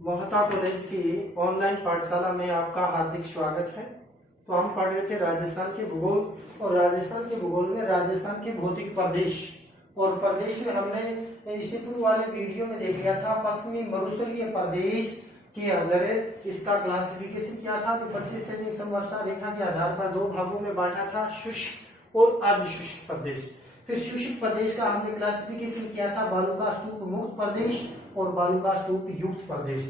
Mohta college की online पाठशाला में आपका हार्दिक स्वागत है। तो हम पढ़ रहे थे राजस्थान के भूगोल, और राजस्थान के भूगोल में राजस्थान के भौतिक प्रदेश, और प्रदेश में हमने इससे पूर्व वाले वीडियो में देख लिया था पश्चिमी मरुस्थलीय प्रदेश के अंदर इसका क्लासिफिकेशन क्या था। तो 25 सेमी समवर्षा रेखा के आधार पर दो भागों में बांटा था, शुष्क और अर्धशुष्क प्रदेश। फिर शुष्क प्रदेश का हमने क्लासिफिकेशन किया था बालुका स्तूप मुक्त प्रदेश और बालुका स्तूप युक्त प्रदेश।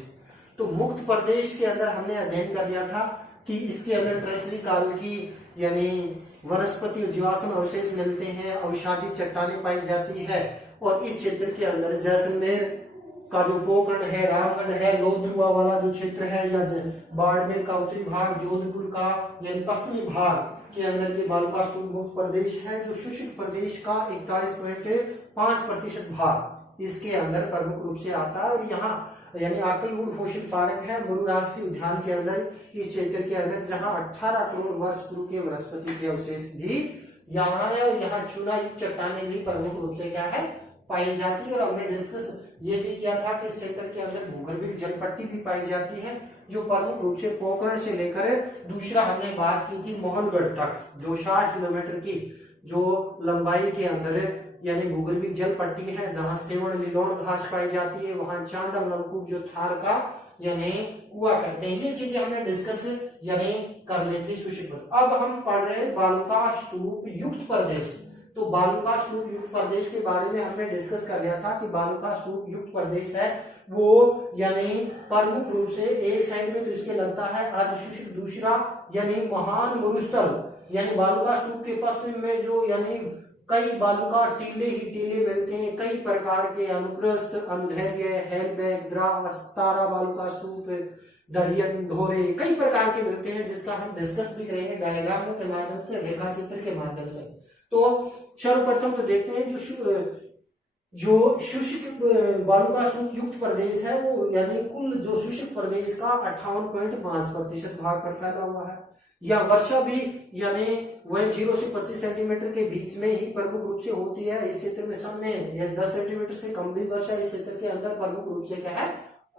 तो मुक्त प्रदेश के अंदर हमने अध्ययन कर लिया था कि इसके अंदर ट्रेजरी काल की यानी वनस्पति और जीवाश्म अवशेष मिलते हैं, औषधि चट्टानें पाई जाती है, और इस क्षेत्र के अंदर जैसलमेर का जो पोखरण है, रामगढ़ है, लोथरुआ वाला जो क्षेत्र है, या बाड़मेर का उत्तरी भाग, जोधपुर का यानी पश्चिमी भाग के अंदर ये बालुका स्तूप मुक्त प्रदेश है। जो शुष्क प्रदेश का 41.5% भाग इसके अंदर प्रमुख रूप से आता है। और यहाँ यानी आकलवुड फॉसिल पार्क है मरु राष्ट्रीय उद्यान के अंदर, इस क्षेत्र के अंदर, जहाँ 18 करोड़ वर्ष पूर्व के वनस्पति के अवशेष भी यहाँ है, और यहाँ चूना युक्त चट्टानें भी प्रमुख रूप से क्या है पाई जाती है। और हमने डिस्कस ये भी किया था कि इस क्षेत्र के अंदर भूगर्भिक जलपट्टी भी पाई जाती है, जो प्रमुख रूप से पोखरण से लेकर दूसरा हमने बात की थी मोहनगढ़ तक, जो 60 किलोमीटर की जो लंबाई के अंदर यानी भूगर्भिक जल पट्टी है, जहां सेवण लिलोण घास पाई जाती है, वहां चांदल नलकूप जो थार का यानी कुआ कहते हैं, ये चीजें हमने डिस्कस यानी कर ली थी शुष्क। अब हम पढ़ रहे हैं बालुका स्तूप युक्त प्रदेश। तो बालुका स्तूप युक्त प्रदेश के बारे में हमने डिस्कस कर लिया था कि बालुका स्तूप युक्त प्रदेश है वो यानी प्रमुख रूप से एक साइड में तो इसके लगता है अर्धशुष्क, दूसरा यानी महान मरुस्थल यानी बालुका स्तूप के पश्चिम में जो यानी कई बालुका टीले ही टीले मिलते हैं, कई प्रकार के अनुप्रस्थ, अंधैर्य, हेलबैक, द्रास, तारा बालुका स्तूप, दरियन, ढोरे, कई प्रकार के मिलते हैं, जिसका हम डिस्कस भी करेंगे डायग्रामों के माध्यम से, रेखा चित्र के माध्यम से। तो सर्वप्रथम तो देखते हैं जो शुष्क बालुका स्तूप युक्त प्रदेश है वो यानी कुल जो शुष्क प्रदेश का 58.5% भाग पर फैला हुआ है। या वर्षा भी यानी वह 0 से 25 सेंटीमीटर के बीच में ही प्रमुख रूप से होती है। इस क्षेत्र में सब में या 10 सेंटीमीटर से कम भी वर्षा इस क्षेत्र के अंदर प्रमुख रूप से क्या है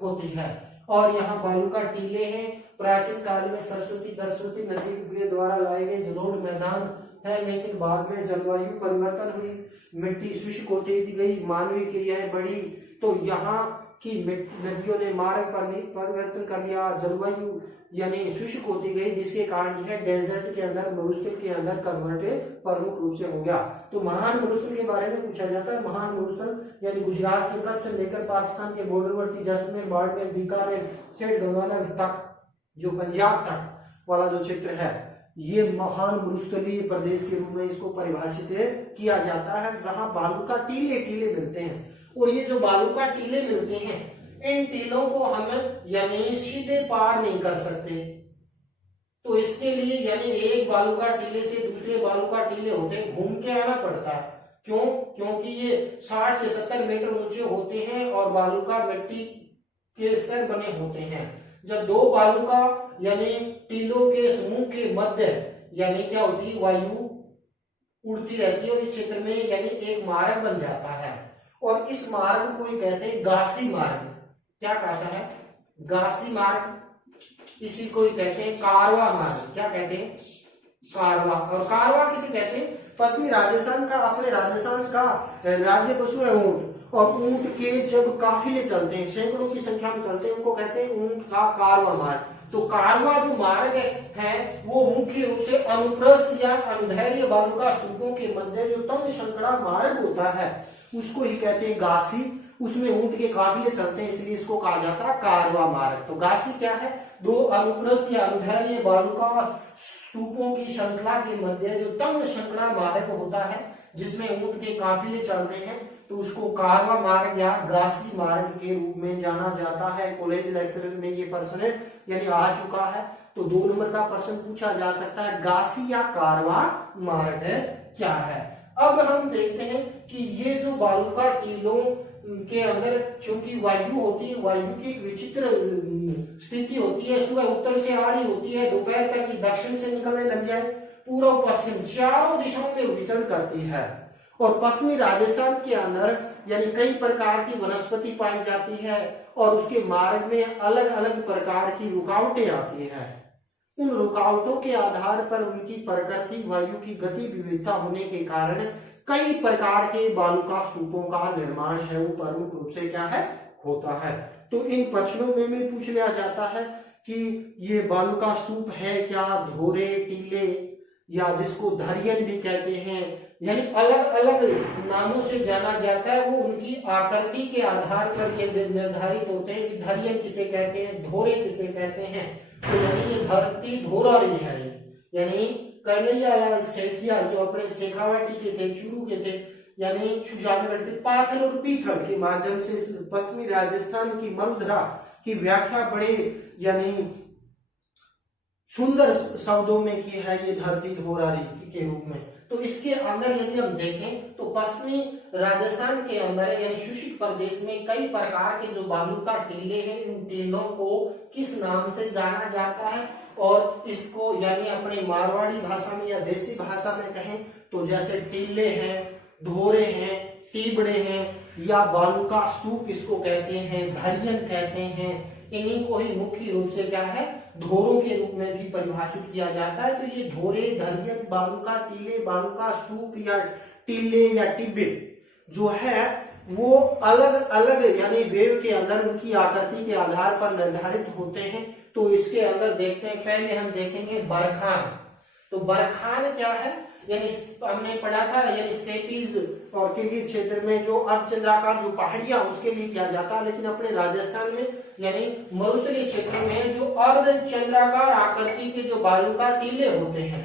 होती है। और यहाँ बालुका टीले हैं। प्राचीन काल में सरस्वती नदी के द्वारा लाए गए जलोढ़ मैदान है, लेकिन बाद में जलवायु परिवर्तन हुई, मिट्टी शुष्क होती गई, मानवीय क्रियाएं बढ़ी, तो यहाँ की नदियों ने मार्ग परिवर्तन कर लिया, जलवायु यानी शुष्क होती गई, जिसके कारण यह डेजर्ट के अंदर, मरुस्थल के अंदर कन्वर्ट प्रमुख रूप से हो गया। तो महान मरुस्थल के बारे में पूछा जाता है। महान मरुस्थल यानी गुजरात के कच्छ से लेकर पाकिस्तान के बॉर्डरवर्ती जैसलमेर, बाड़मेर, बीकानेर, सेठ गंगानगर तक जो पंजाब तक वाला जो क्षेत्र है, ये महान मरुस्थलीय प्रदेश के रूप में इसको परिभाषित किया जाता है, जहां बालुका टीले टीले मिलते हैं। और ये जो बालुका टीले मिलते हैं, इन टीलों को हम यानी सीधे पार नहीं कर सकते। तो इसके लिए यानी एक बालुका टीले से दूसरे बालुका टीले होते हैं घूम के आना पड़ता है। क्यों? क्योंकि ये 60 से 70 मीटर ऊंचे होते हैं और बालुका मिट्टी के स्तर बने होते हैं। जब दो बालुका यानी टीलों के समूह के मध्य यानी क्या होती है, वायु उड़ती रहती है, और इस क्षेत्र में यानी एक मार्ग बन जाता है, और इस मार्ग को कहते हैं गासी मार्ग। क्या कहता है? गासी मार्ग। इसी को कहते हैं कारवा मार्ग। क्या कहते हैं? कारवा। और कारवा किसे कहते हैं? पश्चिमी राजस्थान का, अपने राजस्थान का राज्य पशु है ऊंट, और ऊंट के जब काफिले चलते हैं, सैकड़ों की संख्या में चलते हैं, उनको कहते हैं ऊंट का कारवा मार्ग। तो कारवा जो मार्ग है वो मुख्य रूप से अनुप्रस्थ या अनुदैर्घ्य बालुका स्तूपों के मध्य जो तंग संकड़ा मार्ग होता है उसको ही कहते हैं गासी। उसमें ऊंट के काफिले चलते हैं, इसलिए इसको कहा जाता है कारवा मार्ग। तो गासी क्या है? दो अनुप्रस्थ या अनुदैर्घ्य बालुका स्तूपों की श्रृंखला के मध्य जो तंग संकड़ा मार्ग होता है, जिसमें ऊंट के काफिले चलते हैं, तो उसको कारवा मार्ग या गासी मार्ग के रूप में जाना जाता है। कॉलेज लेक्चर में ये प्रश्न यानी आ चुका है, तो 2 नंबर का प्रश्न पूछा जा सकता है, गासी या कारवा मार्ग क्या है। अब हम देखते हैं कि ये जो बालुका टीलों के अंदर चूंकि वायु होती है, वायु की विचित्र स्थिति होती है, सुबह उत्तर से आ रही होती है, दोपहर तक दक्षिण से निकलने लग जाए, पूर्व पश्चिम चारों दिशाओं में विचरण करती है। और पश्चिमी राजस्थान के अंदर यानी कई प्रकार की वनस्पति पाई जाती है और उसके मार्ग में अलग अलग प्रकार की रुकावटें आती हैं। उन रुकावटों के आधार पर उनकी प्रकृति वायु की गति विविधता होने के कारण कई प्रकार के बालुका स्तूपों का निर्माण है वो प्रमुख रूप से क्या है होता है। तो इन प्रश्नों में पूछ लिया जाता है कि ये बालुका स्तूप है क्या, धोरे, टीले या जिसको धरियन भी कहते हैं, यानी अलग अलग नामों से जाना जाता है, वो उनकी आकृति के आधार पर ये निर्धारित होते हैं कि धरियन किसे कहते हैं, धोरे किसे कहते हैं। तो यानी ये धरती धोरा ही है, यानी कन्हैयालाल सेठिया जो अपने शेखावाटी के थे, चूरू के थे, यानी सुजानगढ़ के पाथर और पीथल के माध्यम से पश्चिमी राजस्थान की मरुधरा की व्याख्या बड़े यानी सुंदर शब्दों में की है, ये धरती धोरारी के रूप में। तो इसके अंदर यदि हम देखें तो पश्चिमी राजस्थान के अंदर यानी शुष्क प्रदेश में कई प्रकार के जो बालू का टीले हैं, इन टीलों को किस नाम से जाना जाता है, और इसको यानी अपने मारवाड़ी भाषा में या देसी भाषा में कहें तो जैसे टीले हैं, धोरे हैं, टीबड़े हैं या बालू का स्तूप इसको कहते हैं, धरियन कहते हैं, इन्हीं को ही मुख्य रूप से क्या है धोरों के रूप में भी परिभाषित किया जाता है। तो ये धोरे, धरियन, बालुका टीले, बालुका स्तूप या टीले या टिब्बे जो है वो अलग अलग यानी वेव के अंदर उनकी आकृति के आधार पर निर्धारित होते हैं। तो इसके अंदर देखते हैं, पहले हम देखेंगे बरखान। तो बरखान क्या है, यानी हमने पढ़ा था यानी स्टेपीज और किर्गिज क्षेत्र में जो अर्धचंद्राकार जो पहाड़ियां उसके लिए किया जाता है, लेकिन अपने राजस्थान में यानी मरुस्थलीय क्षेत्र में जो अर्धचंद्राकार आकृति के जो बालुका टीले होते हैं,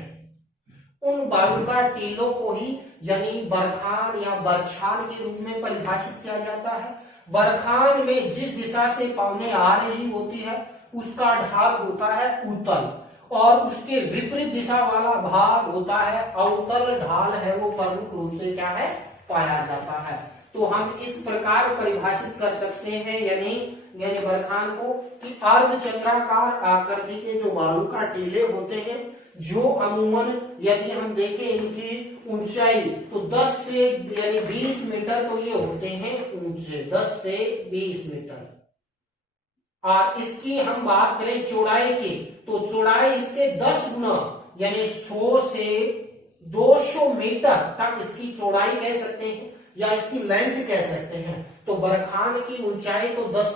उन बालुका टीलों को ही यानी बरखान या बरछान के रूप में परिभाषित किया जाता है। बरखान में जिस दिशा से पवनें आ रही होती है उसका ढाल होता है उत्तल, और उसके विपरीत दिशा वाला भाग होता है अवतल ढाल है, वो प्रमुख रूप से क्या है पाया जाता है। तो हम इस प्रकार परिभाषित कर सकते हैं यानी बरखान को कि अर्धचंद्राकार आकृति के जो बालू का टीले होते हैं, जो अमूमन यदि हम देखें इनकी ऊंचाई तो 10 से यानी 20 मीटर तो ये होते हैं ऊंचे, 10 से 20 मीटर। और इसकी हम बात करें चौड़ाई की तो चौड़ाई इससे 10 गुना यानी 100 से 200 मीटर तक इसकी चौड़ाई कह सकते हैं या इसकी लेंथ कह सकते हैं। तो बरखान की ऊंचाई तो 10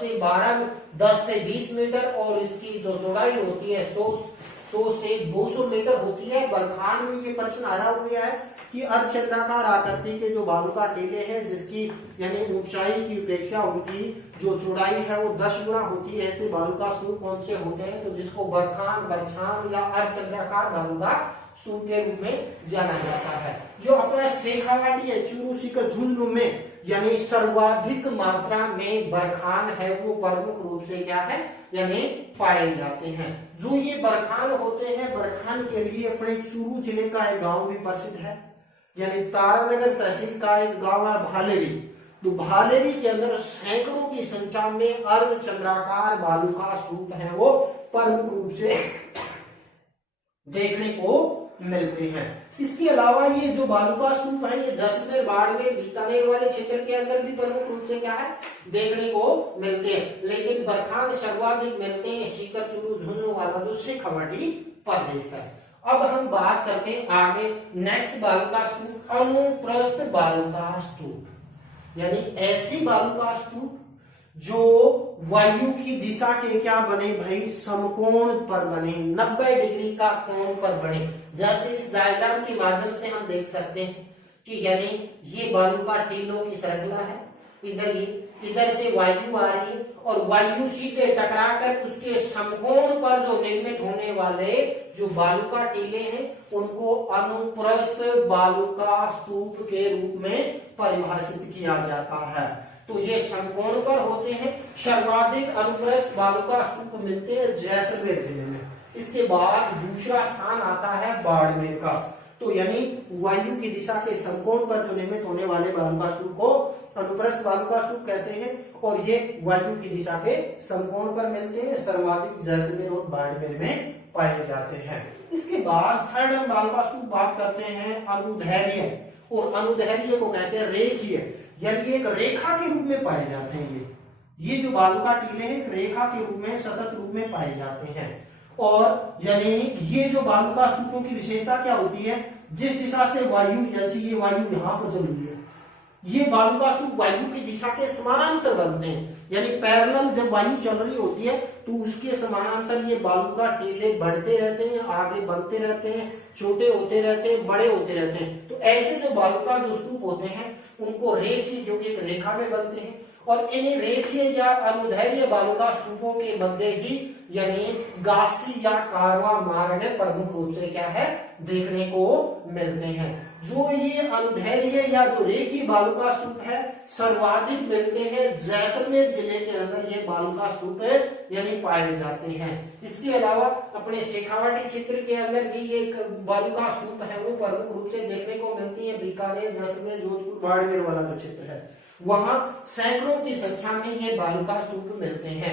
से 20 मीटर और इसकी जो चौड़ाई होती है 100 से 200 मीटर होती है। बरखान में ये प्रश्न आया हुआ है कि अर्धचंद्राकार आकृति के जो बालू का टीले हैं जिसकी यानी ऊंचाई की अपेक्षा उनकी जो चौड़ाई है वो 10 गुना होती है, ऐसे बालू का स्तूप कौन से होते हैं, तो जिसको बरखान, बरछान या अर्धचंद्राकार बालू का स्तूप के रूप में जाना जाता है। जो अपना शेखावाटी है, चूरू, सीकर, झुंझुनू में यानी सर्वाधिक मात्रा में बरखान है वो प्रमुख रूप से क्या है यानी पाए जाते हैं। जो ये बरखान होते हैं, बरखान के लिए अपने चूरू जिले का एक गांव भी प्रसिद्ध है, यानी तारानगर तहसील का एक गांव है भालेरी। तो भालेरी के अंदर सैकड़ों की संख्या में अर्धचंद्राकार बालू का स्तूप है वो प्रमुख रूप से देखने को मिलते हैं। इसके अलावा ये जो बालू का स्तूप है ये जैसलमेर, बाड़मेर, बीकानेर वाले क्षेत्र के अंदर भी प्रमुख रूप से क्या है देखने को मिलते हैं, लेकिन बरखान सर्वाधिक मिलते हैं सीकर, चूरू, झुंझुनू वाला जो शेखावाटी प्रदेश है। अब हम बात करते हैं आगे नेक्स्ट बालू का स्तूप, अनुप्रस्थ बालू का स्तूप, यानी ऐसी बालू का स्तूप जो वायु की दिशा के क्या बने भाई समकोण पर बने, 90 डिग्री का कोण पर बने। जैसे इस डायग्राम के माध्यम से हम देख सकते हैं कि यानी ये बालू का टीलों की श्रृंखला है, इधर से वायु आ रही है और वायु सीधे टकराकर उसके समकोण पर जो निर्मित होने वाले जो बालू का टीले हैं उनको अनुप्रस्थ बालू का स्तूप के रूप में परिभाषित किया जाता है। तो ये समकोण पर होते हैं। सर्वाधिक अनुप्रस्थ बालू का स्तूप मिलते हैं जैसलमेर जिले में। इसके बाद दूसरा स्थान आता है बाड़मेर का। तो यानी वायु की दिशा के समकोण पर जो निर्मित होने वाले बालू का स्तूप को अनुप्रस्थ बालू का स्तूप कहते हैं और ये वायु की दिशा के समकोण पर मिलते हैं, सर्वाधिक जैसलमेर और बाड़मेर में पाए जाते हैं। इसके बाद थर्ड हम बालू का स्तूप बात करते हैं अनुदैर्ध्य, और अनुदैर्घ्य को कहते हैं रेखीय, यानी एक रेखा के रूप में पाए जाते हैं। ये जो बालू का टीले हैं एक रेखा के रूप में सतत रूप में पाए जाते हैं। और यानी ये जो बालू का स्तूपों की विशेषता क्या होती है, जिस दिशा से वायु, जैसे ये वायु यहाँ पर चल रही है, ये बालू का स्तूप वायु की दिशा के समानांतर बनते हैं, यानी पैरेलल जब वायु चल रही होती है तो उसके समानांतर ये बालू का टीले बढ़ते रहते हैं, आगे बनते रहते हैं, छोटे होते रहते हैं, बड़े होते रहते हैं। तो ऐसे जो बालू का जो स्तूप होते हैं उनको रेखीय, जो कि एक रेखा में बनते हैं, और इन्हीं रेखीय या अनुदैर्घ्य बालू का स्तूपों के मध्य ही यानी गासी या कारवा मार्ग प्रमुख रूप से क्या है देखने को मिलते हैं। जो ये अनुदैर्घ्य या जो रेखीय बालू का स्तूप है सर्वाधिक मिलते हैं जैसलमेर जिले के अंदर, ये बालू का स्तूप यानी पाए जाते हैं। इसके अलावा अपने शेखावाटी क्षेत्र के अंदर भी एक बालू का स्तूप है वो प्रमुख रूप से देखने को मिलती है। बीकानेर, जैसलमेर, जोधपुर, बाड़मेर वाला जो क्षेत्र है वहां सैकड़ों की संख्या में ये बालू का स्तूप मिलते हैं।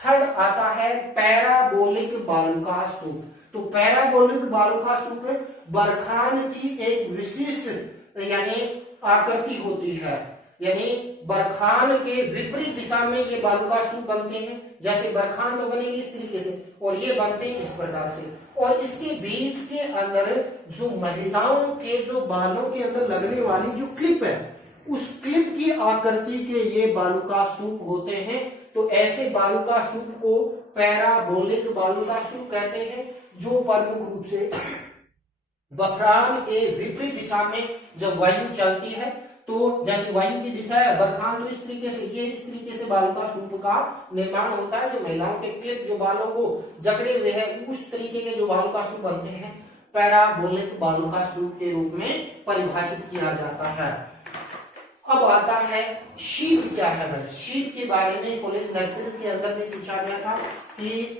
थर्ड आता है पैराबोलिक बालू का स्तूप। तो पैराबोलिक बालू का स्तूप बरखान की एक विशिष्ट यानी आकृति होती है, यानी बरखान के विपरीत दिशा में ये बालू का स्तूप बनते हैं। जैसे बरखान तो बनेगी इस तरीके से और ये बनते हैं इस प्रकार से, और इसके बीच के अंदर जो महिलाओं के जो बालों के अंदर लगने वाली जो क्लिप है उस क्लिप की आकृति के ये बालू का स्तूप होते हैं। तो ऐसे बालू का स्तूप को पैराबोलिक बालू का स्तूप कहते हैं, जो प्रमुख रूप से बरखान के विपरीत दिशा में जब वायु चलती है, तो जैसे वायु की दिशा है बरखान, तो इस तरीके से ये इस तरीके से बालू का स्तूप का निर्माण होता है। जो महिलाओं के क्लिप जो बालों को जकड़े हुए हैं उस तरीके के जो बालू का स्तूप बनते हैं पैराबोलिक बालू का स्तूप के रूप में परिभाषित किया जाता है। अब आता है शीप क्या है भाई। शीप के बारे में कॉलेज लेक्चर के अंदर में पूछा गया था कि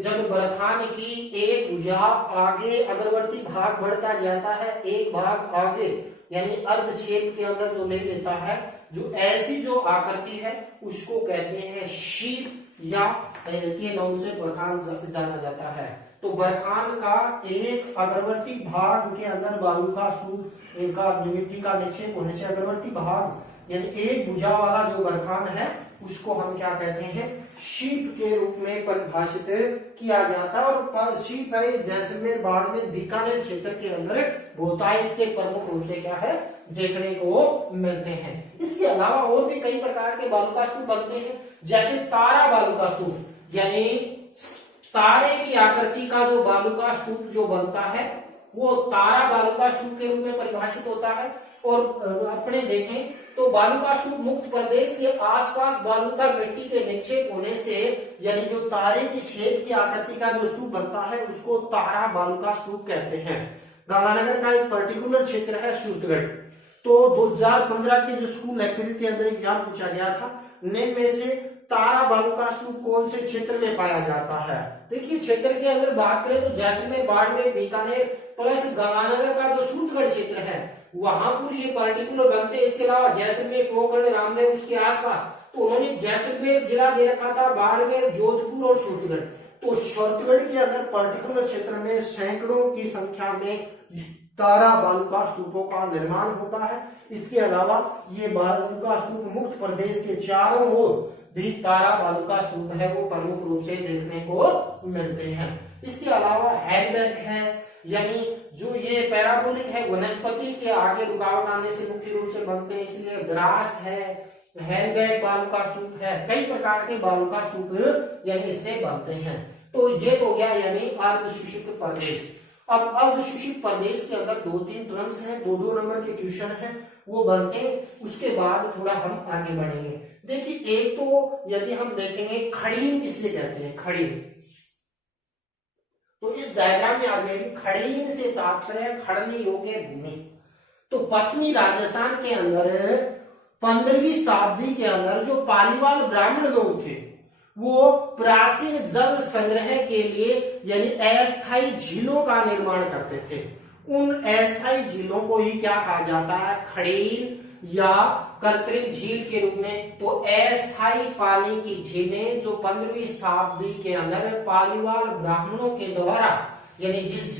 जब बरखान की एक भुजा आगे अग्रवर्ती भाग बढ़ता जाता है, एक भाग आगे यानी अर्धछेद के अंदर जो ले लेता है, जो ऐसी जो आकृति है उसको कहते हैं शीप या के नाम से बरखान जाना जाता है। तो बरखान का एक अग्रवर्ती भाग के अंदर बालू का स्तूप का मिट्टी का निक्षेप होने से अग्रवर्ती भाग यानी एक भुजा वाला जो बरखान है उसको हम क्या कहते हैं शीप के रूप में परिभाषित किया जाता है। और शीप है जैसलमेर, बाड़मेर, बीकानेर क्षेत्र के अंदर बहुतायत से प्रमुख रूप से क्या है देखने को मिलते हैं। इसके अलावा और भी कई प्रकार के बालू का स्तूप बनते हैं, जैसे तारा बालू का स्तूप, यानी तारे की आकृति का जो बालू का स्तूप जो बनता है वो तारा बालू का स्तूप के रूप में परिभाषित होता है। और अपने देखें तो बालू का स्तूप मुक्त प्रदेश के आसपास बालू का मिट्टी के निक्षेप होने से यानी जो तारे की शेप की आकृति का जो स्तूप बनता है उसको तारा बालू का स्तूप कहते हैं। गंगानगर का एक पर्टिकुलर क्षेत्र है सूरतगढ़। तो 2015 के जो स्कूल लेक्चर के अंदर एग्जाम पूछा गया था, निम्न में से तारा बालू का स्तूप कौन से क्षेत्र में पाया जाता है। देखिए क्षेत्र के अंदर बात करें तो जैसलमेर, बाड़मेर, बीकानेर प्लस गंगानगर का जो सूरतगढ़ क्षेत्र है वहां पर ये पर्टिकुलर बनते हैं। इसके अलावा जैसलमेर, पोखरण, रामदेव उसके आसपास, तो उन्होंने जैसलमेर जिला दे रखा था, बाड़मेर, जोधपुर और सूरतगढ़। तो सूरतगढ़ के अंदर पर्टिकुलर क्षेत्र में सैकड़ों की संख्या में तारा बालू का स्तूपों का निर्माण होता है। इसके अलावा ये बालू का स्तूप मुक्त प्रदेश के चारों ओर भी तारा बालू का स्तूप है वो प्रमुख रूप से देखने को मिलते हैं। इसके अलावा हैंडबैग है, यानी जो ये पैराबोलिक है वनस्पति के आगे रुकावट आने से मुख्य रूप से बनते हैं, इसलिए ग्रास है, हैंडबैग बालू का स्तूप है, कई प्रकार के बालू का स्तूप यानी इससे बनते हैं। तो ये तो गया यानी अर्धशुष्क प्रदेश। अब अर्धशुष्क प्रदेश के अंदर 2-3 टर्म्स हैं, 2-2 नंबर के क्वेश्चन हैं वो बनते हैं, उसके बाद थोड़ा हम आगे बढ़ेंगे। देखिए एक तो यदि हम देखेंगे खड़ीन किसे कहते हैं, खड़ीन, तो इस डायग्राम में आ जाएगी खड़ीन से तात्पर्य खड़ने योग्य भूमि। तो पश्चिमी राजस्थान के अंदर 15वीं शताब्दी के अंदर जो पालीवाल ब्राह्मण लोग थे वो प्राचीन जल संग्रह के लिए यानी अस्थायी झीलों का निर्माण करते थे। उन अस्थायी झीलों को ही क्या कहा जाता है, खड़ीन या कृत्रिम झील के रूप में। तो अस्थायी पानी की झीलें जो 15वीं शताब्दी के अंदर पालीवाल ब्राह्मणों के द्वारा यानी जिस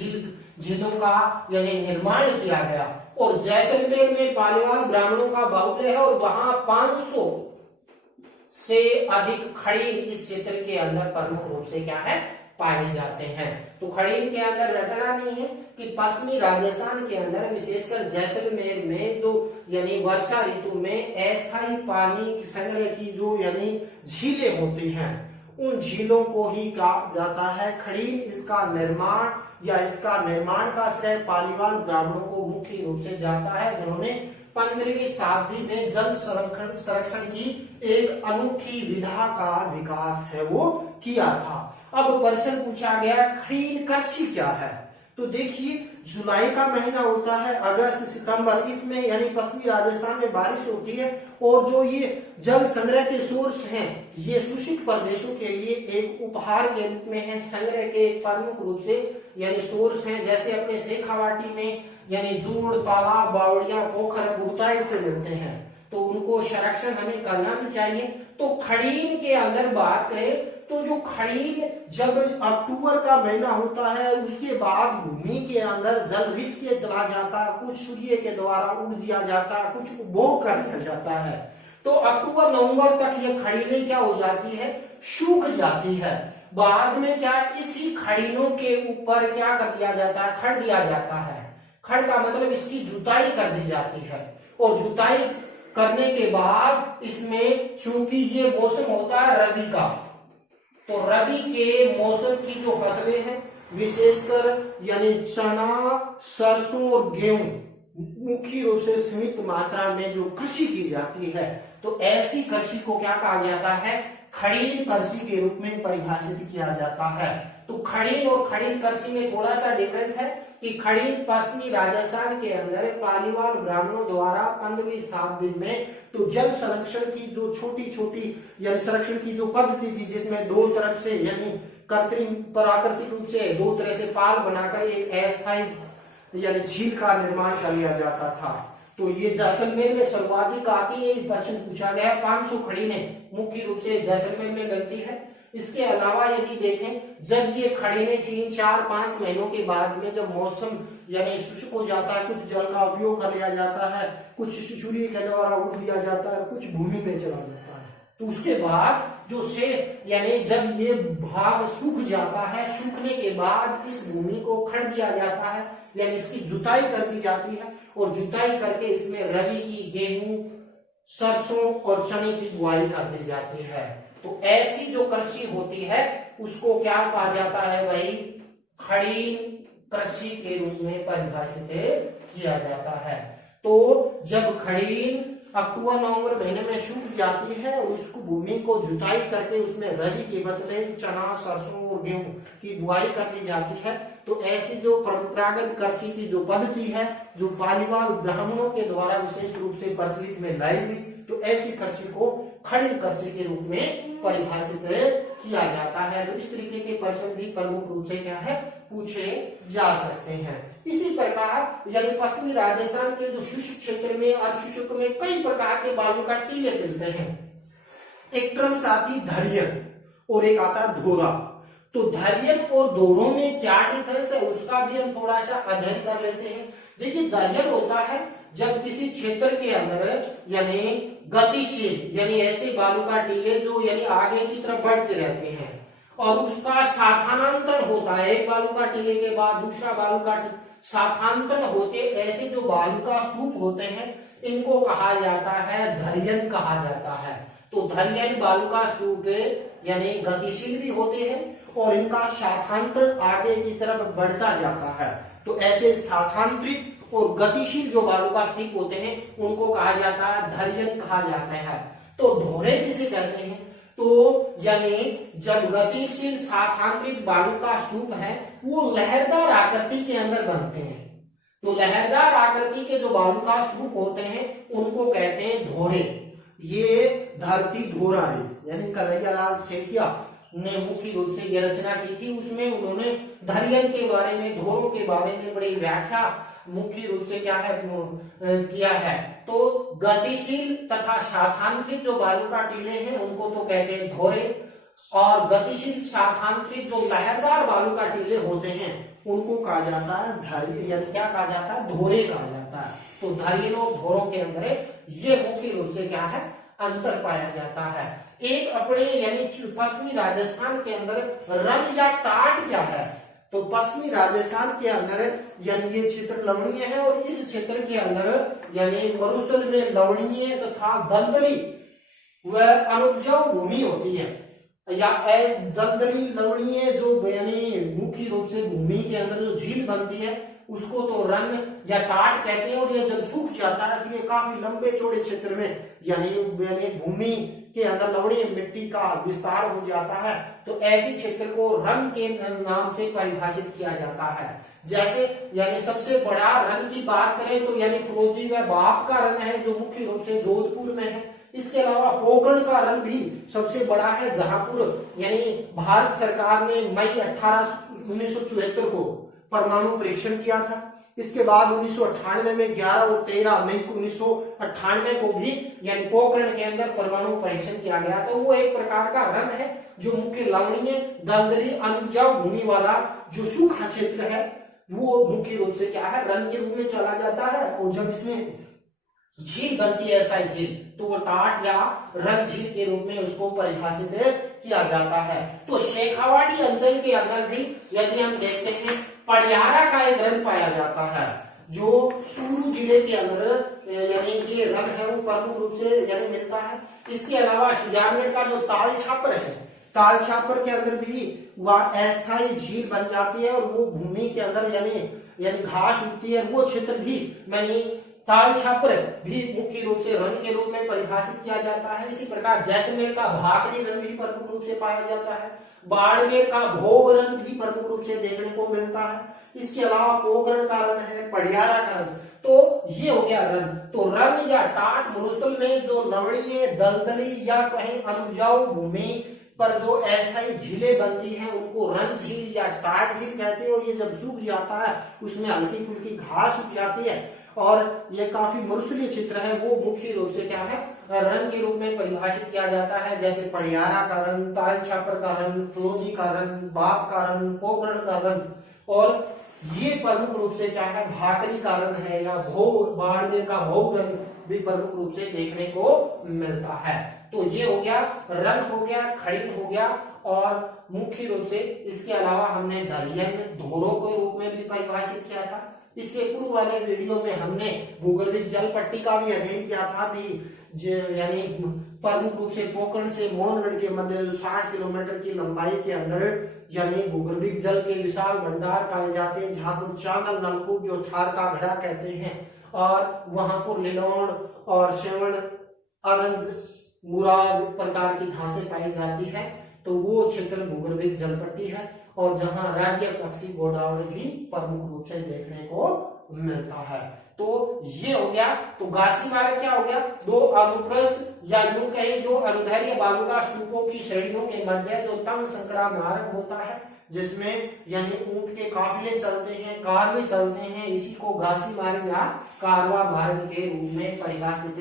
झीलों का यानी निर्माण किया गया और जैसलमेर में पालीवाल ब्राह्मणों का बाहुल्य है और वहां 500 से अधिक खड़ीन इस क्षेत्र के अंदर प्रमुख रूप से क्या है पाए जाते हैं। तो खड़ीन के अंदर रटना नहीं है कि पश्चिमी राजस्थान के अंदर विशेषकर जैसलमेर में जो यानी वर्षा ऋतु में अस्थायी पानी संग्रह की जो यानी झीलें होती हैं उन झीलों को ही कहा जाता है खड़ीन। इसका निर्माण या इसका निर्माण का श्रेय पालीवाल ब्राह्मणों को मुख्य रूप से जाता है जिन्होंने 15वीं शताब्दी में जल संरक्षण की एक अनूठी विधा का विकास है वो किया था। अब प्रश्न पूछा गया खड़ीन कृषि क्या है। तो देखिए जुलाई का महीना होता है, अगस्त सितंबर, इसमें यानी पश्चिमी राजस्थान में बारिश होती है और जो ये जल संग्रह के सोर्स हैं ये शुष्क प्रदेशों के लिए एक उपहार के रूप में है, संग्रह के प्रमुख रूप से यानी सोर्स हैं। जैसे अपने शेखावाटी में यानी जूड़, तालाब, बावड़िया, पोखर बहुतायत से मिलते हैं तो उनको संरक्षण हमें करना भी चाहिए। तो खड़ीन के अंदर बात करें तो जो खड़ीन जब अक्टूबर का महीना होता है उसके बाद भूमि के अंदर जल रिस के चला जाता है, कुछ सूर्य के द्वारा उड़ दिया जाता है, कुछ उपभोग कर दिया जाता है। तो अक्टूबर नवंबर तक ये खड़ीनें क्या हो जाती है सूख जाती है। बाद में क्या इसी खड़ीनों के ऊपर क्या कर दिया जाता है खड़ दिया जाता है। खड़ का मतलब इसकी जुताई कर दी जाती है और जुताई करने के बाद इसमें चूंकि ये मौसम होता है रबी का तो रबी के मौसम की जो फसलें हैं विशेषकर यानी चना, सरसों और गेहूं मुख्य रूप से सीमित मात्रा में जो कृषि की जाती है तो ऐसी कृषि को क्या कहा जाता है खड़ीन कृषि के रूप में परिभाषित किया जाता है। तो खड़ीन और खड़ीन कृषि में थोड़ा सा डिफरेंस है कि खड़ीन पश्चिमी राजस्थान के अंदर पालीवाल ब्राह्मणों द्वारा 15वीं शताब्दी में तो जल संरक्षण की जो छोटी छोटी यानी संरक्षण की जो पद्धति थी जिसमें दो तरफ से यानी कृत्रिम प्राकृतिक रूप से दो तरह से पाल बनाकर एक अस्थायी यानी झील का निर्माण कर लिया जाता था। तो ये जैसलमेर में सर्वाधिक आती है, प्रश्न पूछा गया 500 खड़ीनें मुख्य रूप से जैसलमेर में मिलती है। इसके अलावा यदि देखें जब ये खड़ीनें 3-4-5 महीनों के बाद में जब मौसम यानी शुष्क हो जाता है, कुछ जल का उपयोग कर लिया जाता है, कुछ सूर्य के द्वारा उड़ दिया जाता है, कुछ भूमि में चला जाता है, तो उसके बाद जो से यानी जब ये भाग सूख जाता है, सूखने के बाद इस भूमि को खड़ दिया जाता है यानी इसकी जुताई कर दी जाती है और जुताई करके इसमें रबी की गेहूं, सरसों और चने की बुआई कर दी जाती है। तो ऐसी जो कृषि होती है उसको क्या कहा जाता है भाई खड़ीन कृषि के रूप में परिभाषित किया जाता है। तो जब खड़ीन अक्टूबर नवंबर महीने में सूख जाती है उसको भूमि को जुताई करके उसमें रबी की फसलें चना, सरसों और गेहूं की बुआई कर दी जाती है। तो ऐसी जो परंपरागत कृषि की जो पद्धति है जो पालीवाल ब्राह्मणों के द्वारा विशेष रूप से प्रचलित में लाई गई तो ऐसी कृषि को खड़ीन कृषि के रूप में परिभाषित किया जाता है। तो इस तरीके के प्रश्न भी प्रमुख रूप से क्या है पूछे जा सकते हैं। इसी प्रकार यानी पश्चिमी राजस्थान के जो शुष्क क्षेत्र में और शुष्क में कई प्रकार के बालू का टीले मिलते हैं। एक क्रम साथी धैर्यन और एक आता धोरा। तो धैर्यन और धोरों में क्या डिफरेंस है उसका भी हम थोड़ा सा अध्ययन कर लेते हैं। देखिए धैर्यन होता है जब किसी क्षेत्र के अंदर यानी गतिशील यानी ऐसे बालू का टीले जो यानी आगे की तरफ बढ़ते रहते हैं और उसका साथानांतर होता है, एक बालू का टीले के बाद दूसरा बालू का साथांतर होते ऐसे जो बालू का स्तूप होते हैं इनको कहा जाता है धैर्यन कहा जाता है। तो धैर्यन बालू का स्तूप यानी गतिशील भी होते हैं और इनका साथांतर आगे की तरफ बढ़ता जाता है। तो ऐसे साथांतरित और गतिशील जो बालू का स्तूप होते हैं उनको कहा जाता है धैर्यन कहा जाता है। तो धोरे किसे कहते हैं तो यानी जब गतिशील साथांतरित बालू का स्तूप है वो लहरदार आकृति के अंदर बनते हैं। तो लहरदार आकृति के जो बालू का स्तूप होते हैं उनको कहते हैं धोरे। ये धरती धोरा है यानी कन्हैयालाल सेठिया ने मुख्य रूप से ये रचना की थी। उसमें उन्होंने धैर्यन के बारे में धोरों के बारे में बड़ी व्याख्या मुख्य रूप से क्या है किया है। तो गतिशील तथा साथांतरित जो बालू का टीले हैं उनको तो कहते हैं धोरे और गतिशील साथांतरित जो लहरदार बालू का टीले होते हैं उनको कहा जाता है धैर्य यानी क्या कहा जाता है धोरे कहा जाता है। तो धरीन और धोरों के अंदर ये मुख्य रूप से क्या है, अंतर पाया जाता है। एक अपने यानी पश्चिमी राजस्थान के अंदर रन या टाट क्या है, तो पश्चिमी राजस्थान के अंदर यानी ये क्षेत्र लवणीय है और इस क्षेत्र के अंदर यानी मरुस्थल में लवणीय तथा दलदली व अनुपजाऊ भूमि होती है, या दलदली लवणीय जो यानी मुख्य रूप से भूमि के अंदर जो झील बनती है उसको तो रन या टाट कहते हैं। और ये जब सूख जाता है तो ये काफी लंबे चौड़े क्षेत्र में यानी भूमि के अंदर लवणीय मिट्टी का विस्तार हो जाता है, तो ऐसे क्षेत्र को रन के नाम से परिभाषित किया जाता है। जैसे यानी सबसे बड़ा रन की बात करें तो यानी फिरोजी व बाप का रन है जो मुख्य रूप से जोधपुर में है। इसके अलावा पोखरण का रन भी सबसे बड़ा है, जहापुर यानी भारत सरकार ने मई 1974 को परमाणु परीक्षण किया था। इसके बाद 1998 में 11 और 13 मई 1998 को भी यानी पोखरण के अंदर परमाणु परीक्षण किया गया। तो वो एक प्रकार का रन है जो मुख्य लवणीय दलदली अनुपजाऊ भूमि वाला जो सूखा क्षेत्र है वो मुख्य रूप से क्या है, रन के रूप में चला जाता है। और जब इसमें झील बनती है अस्थायी झील तो वो टाट या रन झील के रूप में उसको परिभाषित किया जाता है। तो शेखावाटी अंचल के अंदर भी यदि हम देखते हैं पड़ियारा का एक रन पाया जाता है जो चूरू जिले के अंदर यानी ये रन है वो प्रमुख रूप से यानी मिलता है। इसके अलावा सुजानगढ़ का जो ताल छापर है, ताल छापर के अंदर भी वह अस्थायी झील बन जाती है और वो भूमि के अंदर यानी घास उगती है। वो क्षेत्र भी यानी ताल छापर भी मुख्य रूप से रन के रूप में परिभाषित किया जाता है। इसी प्रकार जैसलमेर का भाकरी रन भी प्रमुख रूप से पाया जाता है। बाड़मेर का भोग रन भी प्रमुख रूप से देखने को मिलता है। इसके अलावा पोखरण का रन है, पड़ियारा का रन। तो ये हो गया रन। तो रन या टाट मरुस्थल में जो लवणीय दलदली या कहीं अनुपजाऊ भूमि पर जो अस्थायी झीलें बनती हैं उनको रन झील या टाट झील कहते हैं। और ये जब सूख जाता है उसमें हल्की फुल्की घास उग जाती है और ये काफी मरुस्थलीय क्षेत्र है, वो मुख्य रूप से क्या है, रन के रूप में परिभाषित किया जाता है। जैसे पड़ियारा का रन, ताल छापर का रन, फिरोजी का रन, बाप का रन, पोखरण का रन। और ये प्रमुख रूप से क्या है, भाकरी का रन है या भोग, बाड़मेर का भोग रन भी प्रमुख रूप से देखने को मिलता है। तो ये हो गया रन, हो गया खड़ीन, हो गया। और मुख्य रूप से इसके अलावा हमने दलयन, धोरों के रूप में भी परिभाषित किया था। इससे पूर्व वाले वीडियो में हमने भूगर्भिक जल पट्टी का भी अध्ययन किया था भी यानी प्रमुख रूप से पोखरण से मोहनगढ़ के मध्य 60 किलोमीटर की लंबाई के अंदर यानी भूगर्भिक जल के विशाल भंडार पाए जाते हैं, जहां पर चांगल नलकूप जो थार का घड़ा कहते हैं, और वहां पर लिलोण और श्रवण, अरंज, मुराद प्रकार की घासें पाई जाती है। तो वो क्षेत्र भूगर्भिक जल पट्टी है और जहां राज्य पक्षी गोदावरी भी प्रमुख रूप से देखने को मिलता है। तो ये हो गया। तो घासी मार्ग क्या हो गया, दो अनुप्रस्थ या यूं कहें जो अनुदैर्घ्य बालुका स्तूपों की श्रेणियों के मध्य जो तंग संकरा मार्ग होता है जिसमें यानी ऊंट के काफिले चलते हैं, कारवे चलते हैं, इसी को घासी मार्ग या कारवा मार्ग के रूप में परिभाषित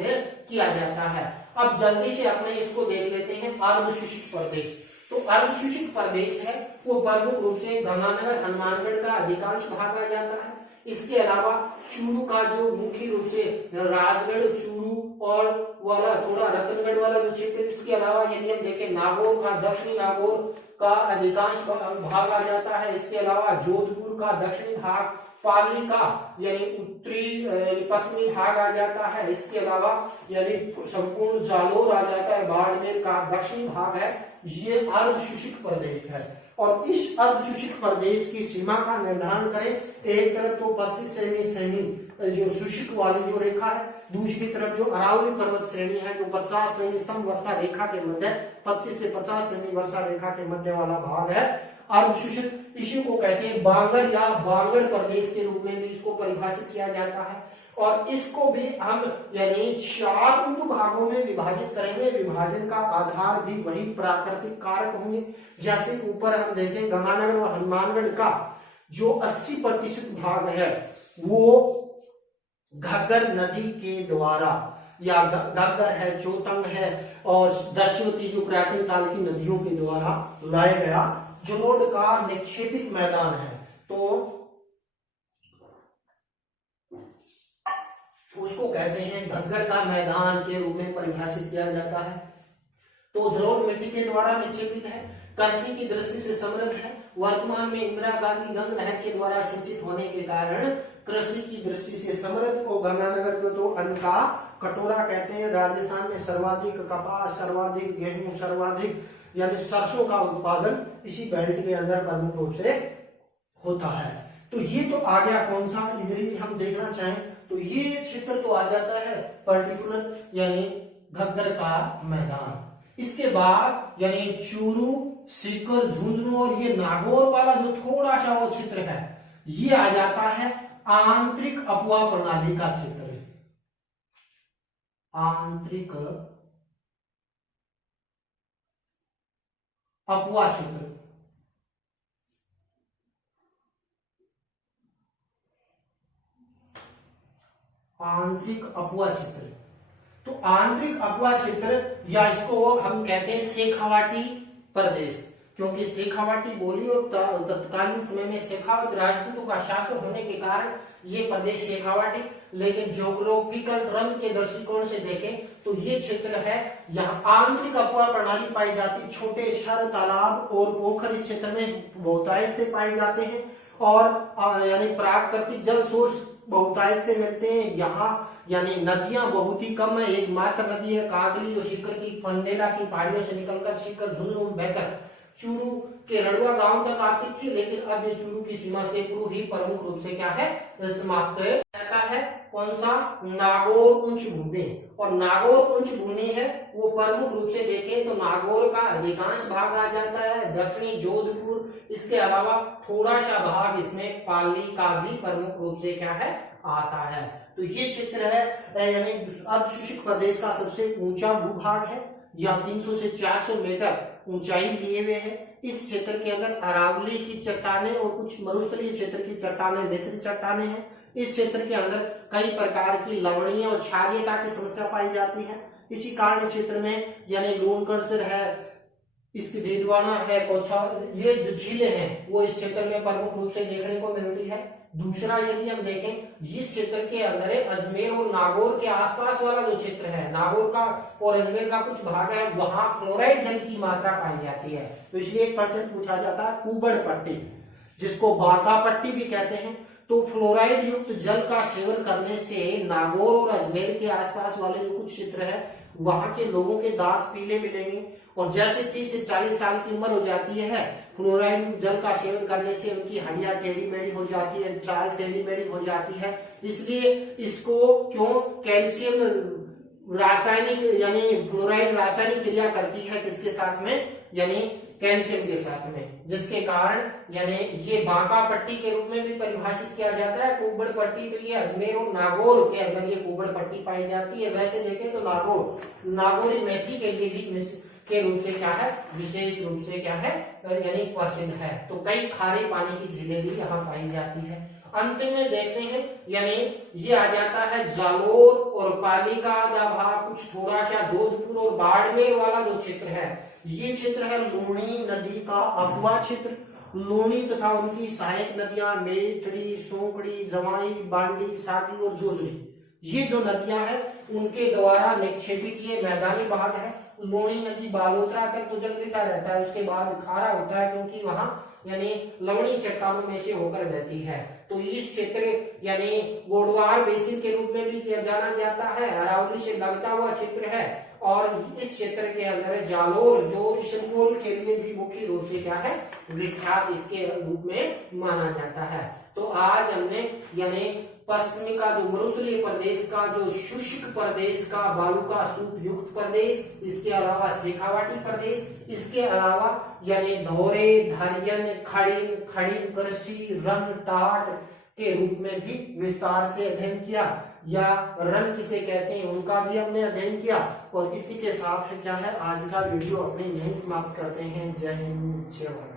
किया जाता है। अब जल्दी से अपने इसको देख लेते हैं अर्धशुष्क प्रदेश। तो अर्धशुष्क प्रदेश है वो प्रमुख रूप से गंगानगर, हनुमानगढ़ का अधिकांश भाग आ जाता है। इसके अलावा चूरू का जो मुख्य रूप से राजगढ़, चूरू और वाला थोड़ा रतनगढ़ वाला जो क्षेत्र, इसके अलावा यदि हम देखें नागौर का, दक्षिणी नागौर का अधिकांश भाग आ जाता है। इसके अलावा जोधपुर का दक्षिणी भाग, पाली का यानी उत्तरी पश्चिमी भाग आ जाता है। इसके अलावा यानी संपूर्ण जालोर आ जाता है, बाड़मेर का दक्षिणी भाग है। ये अर्धशुष्क प्रदेश है। और इस अर्धशुष्क प्रदेश की सीमा का निर्धारण करें, एक तरफ तो 25 सेमी जो शुष्क वाली जो रेखा है, दूसरी तरफ जो अरावली पर्वत श्रेणी है जो 50 सेमी समवर्षा रेखा के मध्य 25 से 50 सेमी वर्षा रेखा के मध्य वाला भाग है अर्धशुष्क। इसी को कहते हैं बांगर या बांगड़ प्रदेश के रूप में भी इसको परिभाषित किया जाता है। और इसको भी हम यानी 4 उपभागों में विभाजित करेंगे। विभाजन का आधार भी वही प्राकृतिक कारक होंगे। जैसे ऊपर हम देखें गंगानगर और हनुमानगढ़ का जो 80% भाग है वो घग्गर नदी के द्वारा या घग्गर है, चोतंग है और दर्शवती जो प्राचीन काल की नदियों के द्वारा लाया गया जलोढ़ का निक्षेपित मैदान है। तो उसको कहते हैं घग्गर का मैदान के रूप में परिभाषित किया जाता है। तो जलोढ़ मिट्टी के द्वारा निक्षेपित है, कृषि की दृष्टि से समृद्ध है, वर्तमान में इंदिरा गांधी गंगा नहर के द्वारा सिंचित होने के कारण कृषि की दृष्टि से समृद्ध। और गंगानगर को तो अन्न का कटोरा कहते हैं। राजस्थान में सर्वाधिक कपास, सर्वाधिक गेहूं, सर्वाधिक यानी सरसों का उत्पादन इसी बेल्ट के अंदर प्रमुख रूप से होता है। तो ये तो आ गया कौन सा, इधर ही हम देखना चाहें तो ये क्षेत्र तो आ जाता है पर्टिकुलर यानी घग्गर का मैदान। इसके बाद यानी चूरू, सीकर, झुंझुनू और ये नागौर वाला जो थोड़ा सा वो क्षेत्र है, ये आ जाता है आंतरिक अपवा प्रणाली का क्षेत्र। आंतरिक अपवा क्षेत्र, आंतरिक अपवा क्षेत्र। तो आंतरिक अपवा क्षेत्र या इसको हम कहते हैं शेखावाटी प्रदेश, क्योंकि शेखावाटी बोली और तत्कालीन समय में शेखावत राजपूतों का शासन होने के कारण ये प्रदेश शेखावाटी। लेकिन ज्योग्राफिकल रंग के दृष्टिकोण से देखें तो ये क्षेत्र है, यहाँ आंतरिक अपवा प्रणाली पाई जाती है। छोटे क्षार, तालाब और पोखर इस क्षेत्र में बहुतायत से पाए जाते हैं और यानी प्राकृतिक जल सोर्स बहुतायत से मिलते हैं। यहाँ यानी नदियां बहुत ही कम है, एकमात्र नदी है कागली जो सीकर की फंडेला की पहाड़ियों से निकलकर सीकर, झुंझुनू में बहकर चूरू के रड़ुआ गांव तक आती थी। लेकिन अब ये चूरू की सीमा से पूर्व ही प्रमुख रूप से क्या है, समाप्त रहता है। कौन सा, नागौर उच्च भूमि। और नागौर उच्च भूमि है वो प्रमुख रूप से देखें तो नागौर का अधिकांश भाग आ जाता है, दक्षिणी जोधपुर, इसके अलावा थोड़ा सा भाग इसमें पाली का भी प्रमुख रूप से क्या है, आता है। तो ये क्षेत्र है यानी अर्धशुष्क प्रदेश का सबसे ऊंचा भूभाग है, यह 300 से 400 मीटर ऊंचाई लिए हुए है। इस क्षेत्र के अंदर अरावली की चट्टानें और कुछ मरुस्थलीय क्षेत्र की चट्टानें, मिश्रित चट्टानें हैं। इस क्षेत्र के अंदर कई प्रकार की लवणीय और क्षारीयता की समस्या पाई जाती है। इसी कारण क्षेत्र में यानी लूणकरसर है, इसकी डीडवाना है, कौछा, ये जो झीलें हैं वो इस क्षेत्र में प्रमुख रूप से देखने को मिलती है। दूसरा यदि हम देखें इस क्षेत्र के अंदर अजमेर और नागौर के आसपास वाला जो क्षेत्र है, नागौर का और अजमेर का कुछ भाग है, वहां फ्लोराइड जल की मात्रा पाई जाती है। तो इसलिए एक क्वेश्चन पूछा जाता है कुबड़ पट्टी, जिसको बांका पट्टी भी कहते हैं। तो फ्लोराइड युक्त जल का सेवन करने से नागौर और अजमेर के आसपास वाले जो कुछ क्षेत्र है वहां के लोगों के दांत पीले मिलेंगे। और जैसे 30 से 40 साल की उम्र हो जाती है, फ्लोराइड युक्त जल का सेवन करने से उनकी हड्डियां टेढ़ी मेढ़ी हो जाती है, चाल टेढ़ी मेढ़ी हो जाती है। इसलिए इसको क्यों, कैल्शियम रासायनिक यानी फ्लोराइड रासायनिक क्रिया करती है किसके साथ में, यानी कैल्शियम के साथ में, जिसके कारण यानी ये बांका पट्टी के रूप में भी परिभाषित किया जाता है। कुबड़ पट्टी के लिए अजमेर और नागौर के अंदर ये कुबड़ पट्टी पाई जाती है। वैसे देखें तो नागौरी मेथी के लिए भी के रूप से क्या है, विशेष रूप से क्या है यानी प्रसिद्ध है। तो कई खारे पानी की झीलें भी यहाँ पाई जाती है। अंत में देखते हैं यानी ये आ जाता है जालोर और पाली का आधा भाग, कुछ थोड़ा सा जोधपुर और बाड़मेर वाला जो क्षेत्र है, ये क्षेत्र है लूणी नदी का अपवा क्षेत्र। लूणी तथा उनकी सहायक नदियां मेथड़ी, सोंकड़ी, जवाई, बांडी, साकी और जोजरी, ये जो नदियां हैं उनके द्वारा निक्षेपित ये मैदानी भाग है। लूणी नदी बालोतरा तक तो जलविटा रहता है, उसके बाद खारा होता है क्योंकि वहां यानी लवणीय चट्टानों में से होकर बहती है। तो इस क्षेत्र यानी गोडवार बेसिन के रूप में भी जाना जाता है, अरावली से लगता हुआ क्षेत्र है। और इस क्षेत्र के अंदर जालोर जो इसनकोल के लिए भी मुख्य रूप से क्या है, विख्यात इसके रूप में माना जाता है। तो आज हमने यानी पश्चिमी का जो मरुस्थलीय प्रदेश का जो शुष्क प्रदेश का बालू का स्तूप युक्त प्रदेश, इसके अलावा शेखावाटी प्रदेश, इसके अलावा यानी धोरे, धरियन, खड़ीन, कृषि, रन, टाट के रूप में भी विस्तार से अध्ययन किया, या रन किसे कहते हैं उनका भी हमने अध्ययन किया। और इसी के साथ क्या है आज का वीडियो अपने यहीं समाप्त करते हैं। जय हिंद, जय भारत।